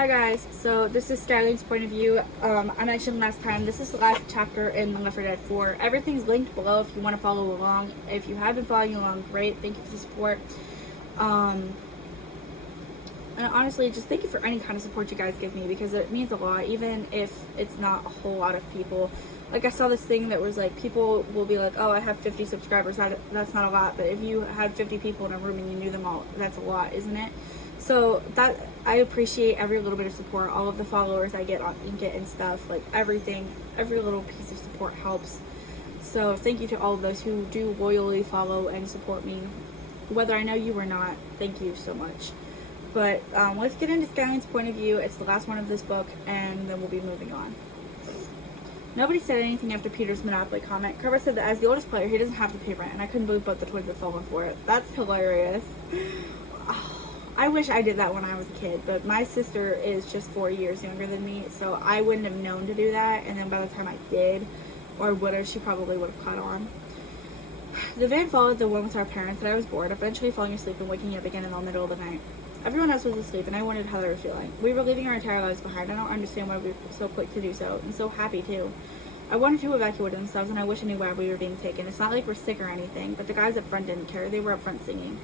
Hi guys, so this is Skylene's point of view. I mentioned last time, this is the last chapter in Left 4 Dead 4. Everything's linked below if you want to follow along. If you have been following along, great. Thank you for the support. And honestly, just thank you for any kind of support you guys give me, because it means a lot, even if it's not a whole lot of people. Like, I saw this thing that was like, people will be like, oh, I have 50 subscribers. That's not a lot, but if you had 50 people in a room and you knew them all, that's a lot, isn't it? So that, I appreciate every little bit of support, all of the followers I get and stuff, like everything, every little piece of support helps. So thank you to all of those who do loyally follow and support me, whether I know you or not. Thank you so much. But let's get into Skylene's point of view. It's the last one of this book, and then we'll be moving on. Nobody said anything after Peter's Monopoly comment. Carver said that as the oldest player, he doesn't have to pay rent, and I couldn't believe both the twins had fallen for it. That's hilarious. I wish I did that when I was a kid, but my sister is just 4 years younger than me, so I wouldn't have known to do that, and then by the time I did, or would have, she probably would have caught on. The van followed the one with our parents, and I was bored, eventually falling asleep and waking up again in the middle of the night. Everyone else was asleep, and I wondered how they were feeling. We were leaving our entire lives behind. I don't understand why we were so quick to do so, and so happy too. I wanted to evacuate themselves, and I wish I knew why we were being taken. It's not like we're sick or anything, but the guys up front didn't care. They were up front singing.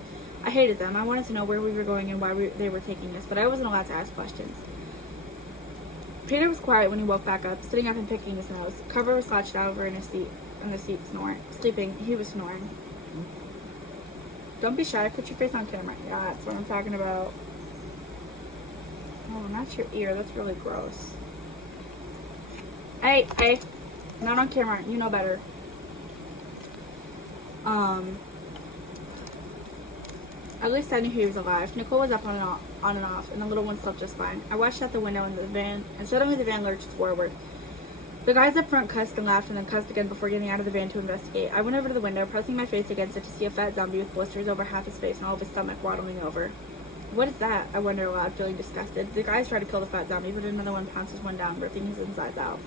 I hated them. I wanted to know where we were going and why they were taking us, but I wasn't allowed to ask questions. Peter was quiet when he woke back up, sitting up and picking his nose. Carver was slouched out over in the seat, snoring. Sleeping. He was snoring. Don't be shy. Put your face on camera. Yeah, that's what I'm talking about. Oh, not your ear. That's really gross. Hey, not on camera. You know better. At least I knew he was alive. Nicole was up on and off, and the little one slept just fine. I watched out the window in the van, and suddenly the van lurched forward. The guys up front cussed and laughed and then cussed again before getting out of the van to investigate. I went over to the window, pressing my face against it to see a fat zombie with blisters over half his face and all of his stomach waddling over. What is that? I wondered aloud, feeling disgusted. The guys tried to kill the fat zombie, but another one pounces one down, ripping his insides out.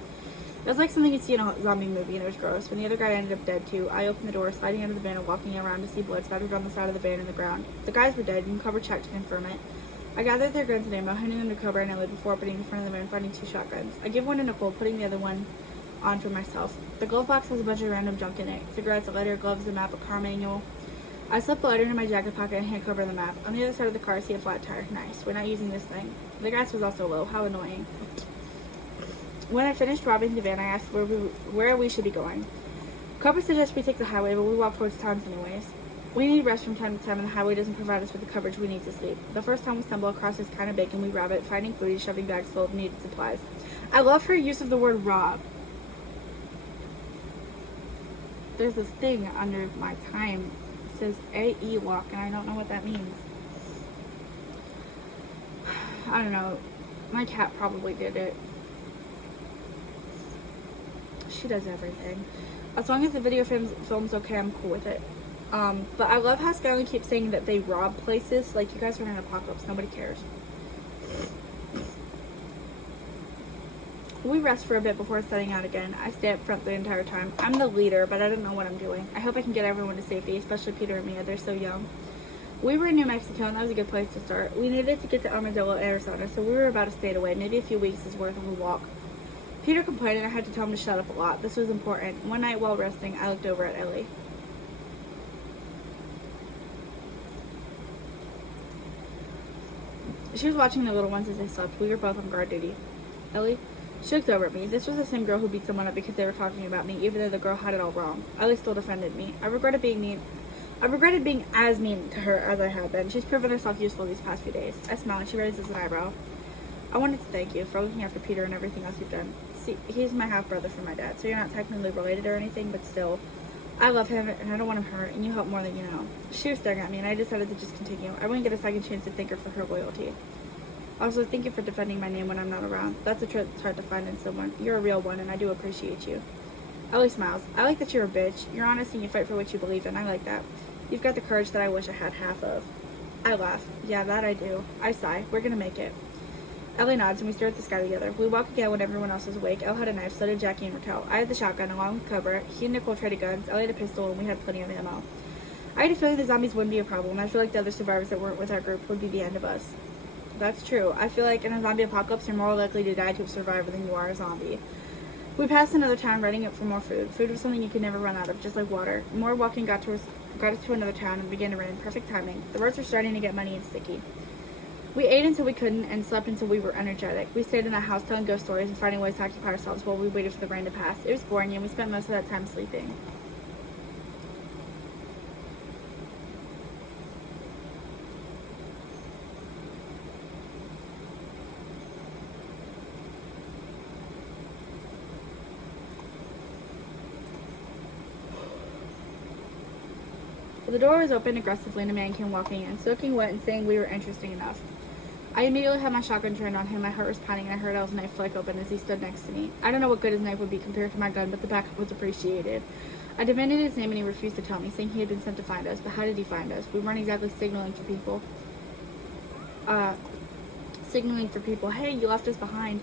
It was like something you'd see in a zombie movie, and it was gross. When the other guy ended up dead too, I opened the door, sliding out of the van and walking around to see blood spattered on the side of the van and the ground. The guys were dead, and Cobra checked to confirm it. I gathered their guns and ammo, handing them to Cobra and Ellie before opening the front of the van, finding 2 shotguns. I give one to Nicole, putting the other one on for myself. The glove box has a bunch of random junk in it. Cigarettes, a lighter, gloves, a map, a car manual. I slipped the lighter into my jacket pocket and hand Cobra the map. On the other side of the car, I see a flat tire. Nice. We're not using this thing. The gas was also low. How annoying. When I finished robbing the van, I asked where we should be going. Cobra suggests we take the highway, but we walk towards towns anyways. We need rest from time to time, and the highway doesn't provide us with the coverage we need to sleep. The first time we stumble across this kind of big, and we rob it, finding food and shoving bags full of needed supplies. I love her use of the word rob. There's this thing under my time. It says AE walk, and I don't know what that means. I don't know. My cat probably did it. She does everything. As long as the video film's okay, I'm cool with it. But I love how Skylene keeps saying that they rob places. Like, you guys are in an apocalypse. Nobody cares. We rest for a bit before setting out again. I stay up front the entire time. I'm the leader, but I don't know what I'm doing. I hope I can get everyone to safety, especially Peter and Mia. They're so young. We were in New Mexico, and that was a good place to start. We needed to get to Armadillo, Arizona, so we were about a state away. Maybe a few weeks is worth of a walk. Peter complained, and I had to tell him to shut up a lot. This was important. One night while resting, I looked over at Ellie. She was watching the little ones as they slept. We were both on guard duty. Ellie? She looked over at me. This was the same girl who beat someone up because they were talking about me, even though the girl had it all wrong. Ellie still defended me. I regretted being as mean to her as I had been. She's proven herself useful these past few days. I smiled, and she raises an eyebrow. I wanted to thank you for looking after Peter and everything else you've done. See, he's my half-brother from my dad, so you're not technically related or anything, but still, I love him, and I don't want him hurt, and you help more than you know. She was staring at me, and I decided to just continue. I wouldn't get a second chance to thank her for her loyalty. Also, thank you for defending my name when I'm not around. That's a trait that's hard to find in someone. You're a real one, and I do appreciate you. Ellie smiles. I like that you're a bitch. You're honest, and you fight for what you believe in. I like that. You've got the courage that I wish I had half of. I laugh. Yeah, that I do. I sigh. We're gonna make it. Ellie nods, and we stare at the sky together. We walk again when everyone else is awake. Elle had a knife, so did Jackie and Raquel. I had the shotgun, along with Cobra. He and Nicole traded guns. Ellie had a pistol, and we had plenty of ammo. I had a feeling the zombies wouldn't be a problem. I feel like the other survivors that weren't with our group would be the end of us. That's true. I feel like in a zombie apocalypse, you're more likely to die to a survivor than you are a zombie. We passed another town, running up for more food. Food was something you could never run out of, just like water. More walking got us to another town and it began to rain. Perfect timing. The roads were starting to get muddy and sticky. We ate until we couldn't and slept until we were energetic. We stayed in that house telling ghost stories and finding ways to occupy ourselves while we waited for the rain to pass. It was boring and we spent most of that time sleeping. The door was opened aggressively and a man came walking in, soaking wet and saying we were interesting enough. I immediately had my shotgun turned on him. My heart was pounding and I heard El's knife flick open as he stood next to me. I don't know what good his knife would be compared to my gun, but the backup was appreciated. I demanded his name and he refused to tell me, saying he had been sent to find us. But how did he find us? We weren't exactly signaling for people. Hey, you left us behind.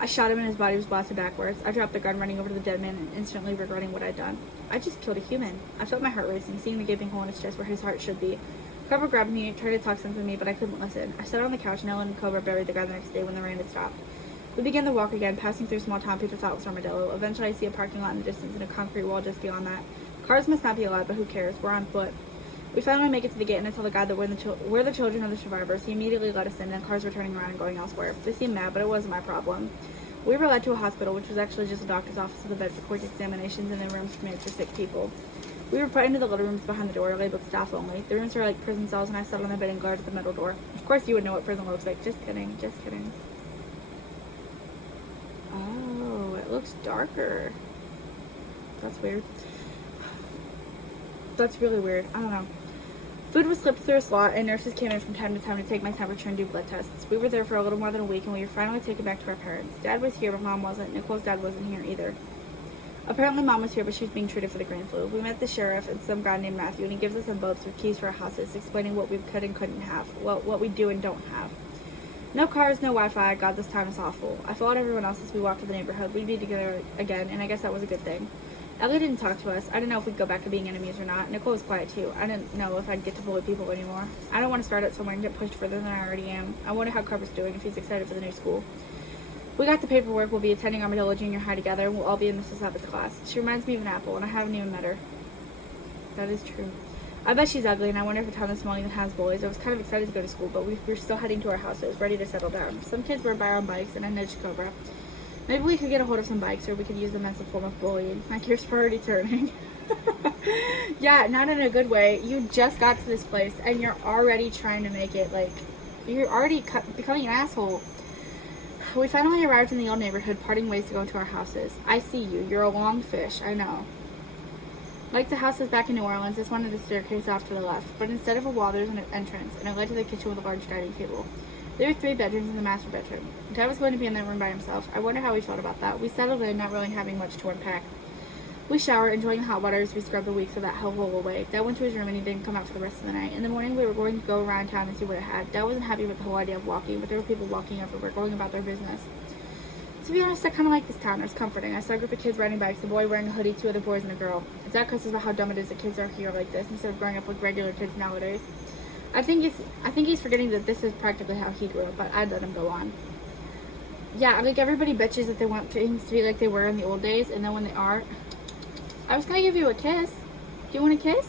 I shot him and his body was blasted backwards. I dropped the gun, running over to the dead man and instantly regretting what I'd done. I just killed a human. I felt my heart racing, seeing the gaping hole in his chest where his heart should be. Cobra grabbed me, tried to talk sense into me, but I couldn't listen. I sat on the couch and Ellen and Cobra buried the guy the next day when the rain had stopped. We began the walk again, passing through a small town people thought was Armadillo. Eventually I see a parking lot in the distance and a concrete wall just beyond that. Cars must not be allowed, but who cares? We're on foot. We finally make it to the gate and I tell the guy that we're the children of the survivors. He immediately let us in and cars were turning around and going elsewhere. They seemed mad, but it wasn't my problem. We were led to a hospital, which was actually just a doctor's office with a bed for quick examinations and then rooms made for sick people. We were put into the little rooms behind the door, labeled staff only. The rooms are like prison cells, and I sat on the bed and glared at the metal door. Of course you would know what prison looks like. Just kidding, just kidding. Oh, it looks darker. That's weird. That's really weird. I don't know. Food was slipped through a slot, and nurses came in from time to time to take my temperature and do blood tests. We were there for a little more than a week, and we were finally taken back to our parents. Dad was here, but Mom wasn't. Nicole's dad wasn't here either. Apparently Mom was here, but she was being treated for the grain flu. We met the sheriff and some guy named Matthew, and he gives us envelopes with keys for our houses, explaining what we could and couldn't have. Well, what we do and don't have. No cars, no Wi-Fi. God, this town is awful. I followed everyone else as we walked to the neighborhood. We'd be together again, and I guess that was a good thing. Ellie didn't talk to us. I didn't know if we'd go back to being enemies or not. Nicole was quiet too. I didn't know if I'd get to bully people anymore. I don't want to start out somewhere and get pushed further than I already am. I wonder how Carver's doing, if he's excited for the new school. We got the paperwork. We'll be attending Armadillo Junior High together, and we'll all be in Mrs. Abbott's class. She reminds me of an apple, and I haven't even met her. That is true. I bet she's ugly, and I wonder if a town this small even has boys. I was kind of excited to go to school, but we're still heading to our houses, ready to settle down. Some kids were by on bikes, and I nudged Cobra. Maybe we could get a hold of some bikes, or we could use them as a form of bullying. My gears are already turning. Yeah, not in a good way. You just got to this place, and you're already trying to make it, like, you're already becoming an asshole. We finally arrived in the old neighborhood, parting ways to go to our houses. I see you. You're a long fish. I know. Like the houses back in New Orleans, this one had a staircase off to the left, but instead of a wall, there's an entrance, and it led to the kitchen with a large dining table. There were 3 bedrooms in the master bedroom. Dad was going to be in that room by himself. I wonder how he felt about that. We settled in, not really having much to unpack. We showered, enjoying the hot water as we scrubbed the weeks of that hellhole away. Dad went to his room and he didn't come out for the rest of the night. In the morning, we were going to go around town and see what it had. Dad wasn't happy with the whole idea of walking, but there were people walking everywhere, going about their business. To be honest, I kind of like this town. It was comforting. I saw a group of kids riding bikes, a boy wearing a hoodie, 2 other boys, and a girl. Dad cusses about how dumb it is that kids are here like this instead of growing up like regular kids nowadays. I think he's forgetting that this is practically how he grew up, but I'd let him go on. Yeah, like everybody bitches that they want things to be like they were in the old days, and then when they aren't. I was gonna give you a kiss. Do you want a kiss?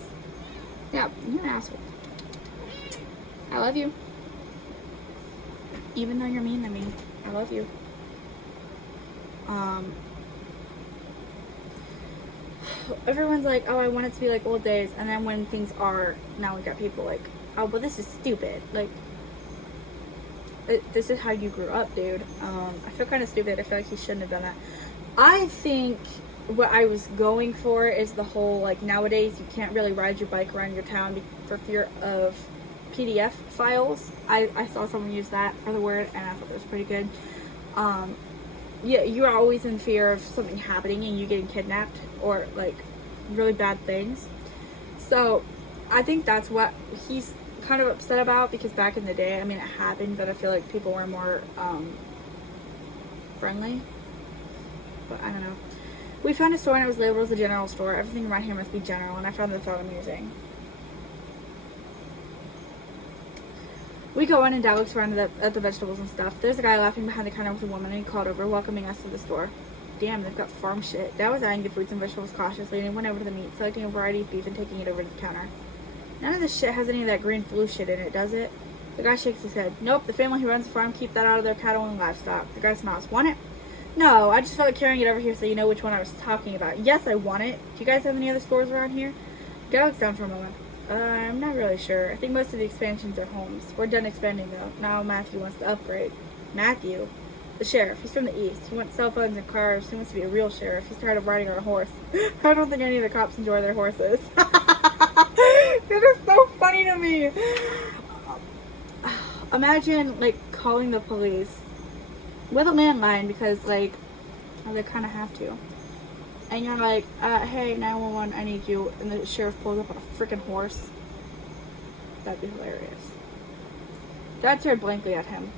Yeah, you're an asshole. I love you. Even though you're mean to me, I love you. Everyone's like, oh, I want it to be like old days, and then when things are, now we got people like, oh, well, this is stupid. Like, this is how you grew up, dude. I feel kind of stupid. I feel like he shouldn't have done that. I think what I was going for is the whole, like, nowadays you can't really ride your bike around your town for fear of PDF files. I saw someone use that for the word, and I thought that was pretty good. Yeah, you're always in fear of something happening and you getting kidnapped or, like, really bad things. So, I think that's what he's kind of upset about, because back in the day, I mean, it happened, but I feel like people were more, friendly. But I don't know. We found a store and it was labeled as a general store. Everything around here must be general, and I found the thought amusing. We go in and Dad looks around at the vegetables and stuff. There's a guy laughing behind the counter with a woman, and he called over, welcoming us to the store. Damn, they've got farm shit. Dad was eyeing the fruits and vegetables cautiously, and he went over to the meat, selecting a variety of beef and taking it over to the counter. None of this shit has any of that green flu shit in it, does it? The guy shakes his head. Nope, the family who runs the farm keep that out of their cattle and livestock. The guy smiles. Want it? No, I just felt like carrying it over here so you know which one I was talking about. Yes, I want it. Do you guys have any other stores around here? Dad looks down for a moment. I'm not really sure. I think most of the expansions are homes. We're done expanding though. Now Matthew wants to upgrade. Matthew? The sheriff. He's from the east. He wants cell phones and cars. He wants to be a real sheriff. He's tired of riding on a horse. I don't think any of the cops enjoy their horses. It is so funny to me. Imagine, like, calling the police with a landline because, like, well, they kind of have to. And you're like, hey, 911, I need you. And the sheriff pulls up on a freaking horse. That'd be hilarious. Dad stared blankly at him.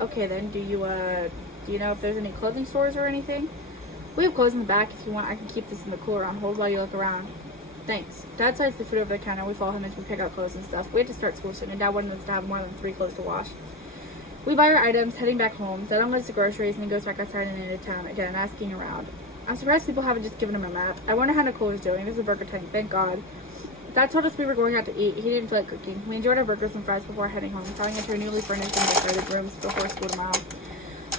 Okay, then, do you know if there's any clothing stores or anything? We have clothes in the back. If you want, I can keep this in the cooler on hold while you look around. Thanks. Dad sets the food over the counter. We follow him as we pick out clothes and stuff. We had to start school soon, and Dad wanted us to have more than 3 clothes to wash. We buy our items, heading back home. Dad unloads the groceries and then goes back outside and into town again, asking around. I'm surprised people haven't just given him a map. I wonder how Nicole is doing. This is a burger tank, thank God. Dad told us we were going out to eat. He didn't feel like cooking. We enjoyed our burgers and fries before heading home, trying into our newly furnished and decorated rooms before school tomorrow.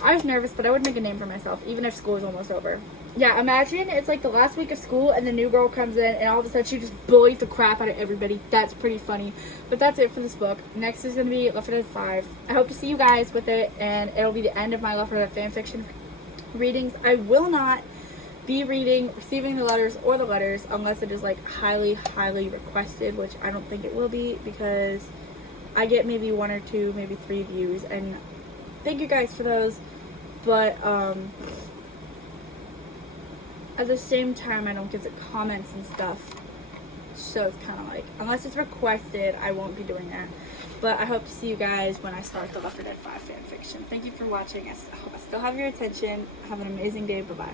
I was nervous, but I would make a name for myself, even if school was almost over. Yeah, imagine it's like the last week of school and the new girl comes in and all of a sudden she just bullies the crap out of everybody. That's pretty funny. But that's it for this book. Next is going to be Left 4 Dead 5. I hope to see you guys with it, and it'll be the end of my Left 4 Dead fanfiction readings. I will not be receiving the letters unless it is like highly, highly requested, which I don't think it will be because I get maybe 1 or 2, maybe 3 views, and thank you guys for those. But at the same time, I don't get the comments and stuff, so it's kind of like, unless it's requested, I won't be doing that. But I hope to see you guys when I start the Left 4 Dead 5 fanfiction. Thank you for watching. I hope I still have your attention. Have an amazing day. Bye-bye.